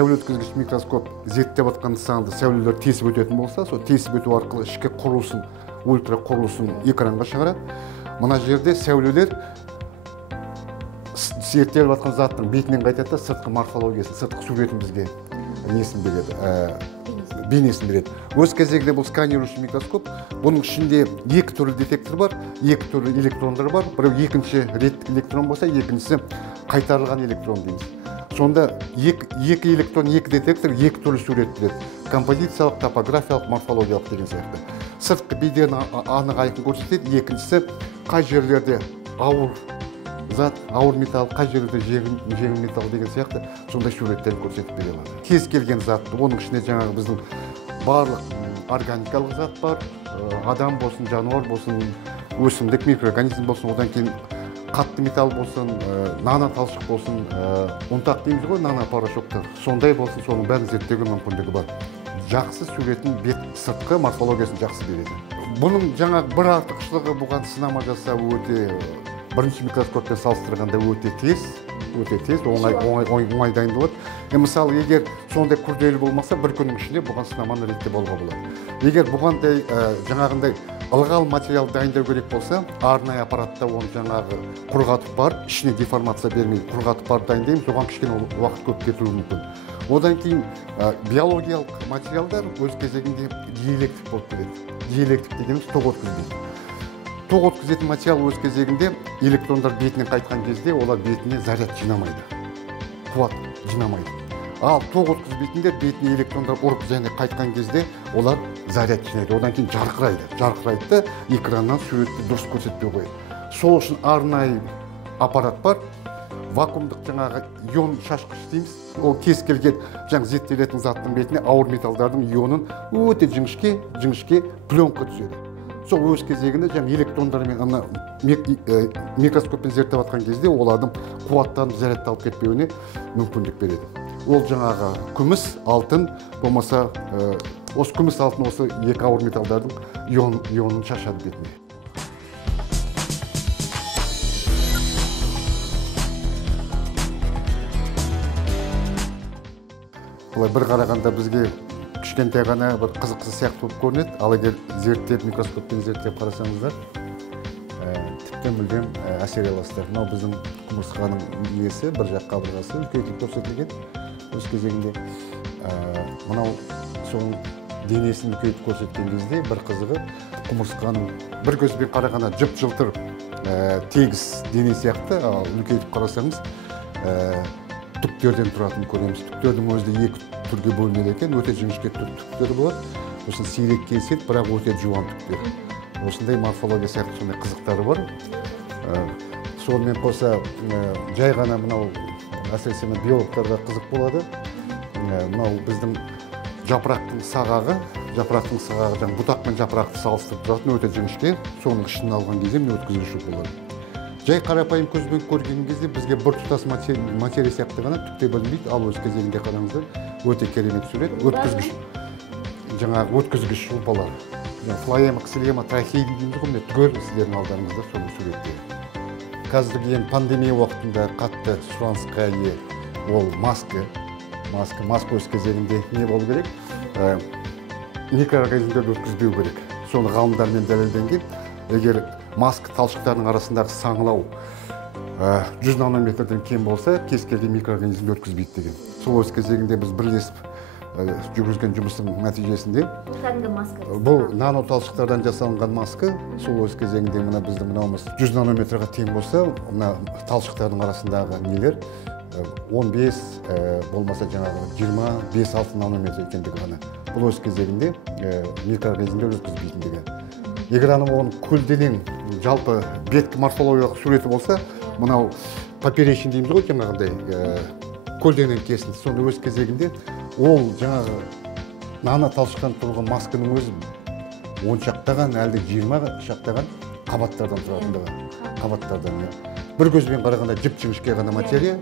сәуле өткізгіш микроскоп зерттеп жатқан нысанды сәулелер тесіп өтетін болса, сол тесіп өту арқылы ішкі құрылысын, ультра құрылысын экранға шығарады. Мына жерде сәулелер зерттеліп жатқан заттың бетінен қайтады да сыртқы морфологиясын, сыртқы суретін бізге несін береді, бейнесін береді. Өз кезегінде бұл сканирующий микроскоп, бұның ішінде екі түрлі детектор бар, екі түрлі электрондар бар. Біреу екінші рет электрон болса, екіншісі қайтарылған электрон дейміз. Сонда екі электрон, екі детектор, екі түрлі сурет береді. Композициялық, топографиялық, морфологиялық деген сияқты. Сыртқы бедерін анық айқын көрсетеді. Екіншісі қай жерлерде ауыр зат, ауыр металл, қай жерлерде жеңіл металл деген сияқты сондай суреттерін көрсетіп бере алады. Кез келген затты, оның ішінде жаңағы біздің барлық органикалық зат бар, адам болсын, жануар болсын, өсімдік, микроорганизм болсын, одан кейін қатты металл болсын, наноталшық болсын, ұнтақ дейміз ғой, нанопорошоктар, сондай болсын, соның бәрін зерттеуге мүмкіндігі бар. Жақсы суретін, бет сыртқы морфологиясын жақсы береді. Бұның жаңағы бір артықшылығы бұған сынама жасау өте бірінші микроскоппен салыстырғанда өте тез, оңай дайындалады. Мысалы, егер сондай күрделі болмаса, бір күннің ішінде бұған сынаманы реттеп алуға болады. Егер бұғандай жаңағындай ылғал материал дайындау керек болса, арнайы аппаратта оны жаңағы құрғатып бар, ішіне деформация бермей құрғатып бар дайындаймыз, оған кішкене уақыт көп кетуі мүмкін. Одан кейін биологиялық материалдар өз кезегінде диэлектrik болып келеді. Диэлектrik дегеніміз тоқ өткізбейді. Тоқ өткізетін материал өз кезегінде электрондар бетінен қайтқан кезде олар бетіне заряд жинамайды, қуат жинамайды. Ал тоқ өткізбейтіндер бетіне электрондар ұрып және қайтқан кезде олар заряд жинайды. Одан кейін жарқырайды да экраннан суретті дұрыс көрсетпей қояды. Сол үшін арнайы аппарат бар. Вакуумдық жаңағы ион шашқыш дейміз. Ол кез келген жаңа зерттелетін заттың бетіне ауыр металдардың ионын өте жіңішке пленка түседі. Сол өз кезегінде жаңа электрондармен микроскоппен зерттеп жатқан кезде олардың қуаттанып зарядталып кетпеуіне мүмкіндік береді. Ол жаңағы күміс, алтын, болмаса осы күміс, алтын осы екі ауыр металдардың ионын шашады бетіне. Бір қарағанда бізге кішкентай ғана бір қызықсыз сияқты болып көрінеді. Ал егер зерттеп, микроскоппен зерттеп қарасаңыздар, тіптен мүлдем әсер аласыздар. Мынау біздің құмырсқаның иесі, бір жақ қабырғасы үлкейтіліп көрсетілген. Өз кезегінде мынау соның денесін үлкейтіп көрсеткен кезде бір қызығы құмырсқаның бір көзбен қарағанда жып-жылтыр тегіс дене сияқты, ал үлкейтіп қарасаңыз түктерден тұратын көреміз. Түктердің өзі екі түрге бөлінеді екен, өте жіңішке түктер болады. Сосын сирек кездеседі, бірақ өте жуан түктер. Осындай морфология сияқты сондай қызықтары бар. Сонымен қоса жай ғана мынау әсіресе биологтарға қызық болады. Мынау біздің жапырақтың сағағы, жаңағы бұтақ пен жапырақты салыстырып тұратын өте жіңішке. Соның ішін алған кезде өткізуші болады. Жай қарапайым көзбен көрген кезде бізге бір тұтас материя сияқты ғана түкте білінбейді, ал өз кезегінде қараңыздар, өте керемет сурет, өткізгіш ұлпалар. Флоема, ксилема, трахея дейміз ғой, түгел сіздердің алдарыңызда соның суреттері. Қазіргі пандемия уақытында қатты сұранысқа ие ол маска. Маска өз кезегінде не болу керек? Микроорганизмдерді өткізбеу керек. Соны ғалымдармен дәлелденген. Егер маска талшықтарының арасындағы саңылау 100 нанометрден кем болса, кез келген микроорганизмді өткізбейді деген. Сол өз кезегінде біз бірлесіп жүргізген жұмыстың нәтижесінде бұл наноталшықтардан жасалынған маска, сол өз кезегінде мына біздің мынауымыз 100 нанометрға тең болса, мына талшықтардың арасындағы нелер 15 болмаса жаңағы 25-6 нанометр екендігі ғана. Бұл өз кезегінде микроорганизмдер өткізбейтіндігі. Егер оның көлденең жалпы беткі морфологиялық суреті болса, мынау поперечный дейміз ғой, жаңағындай көлденең кесілді. Сонда өз кезегінде ол жаңағы наноталшықтан тұрған масканың өзі 10 шақтаған, әлде 20 шақтаған қабаттардан тұратындығы. Қабаттардан. Бір көзбен қарағанда жіп-жіңішке ғана материя,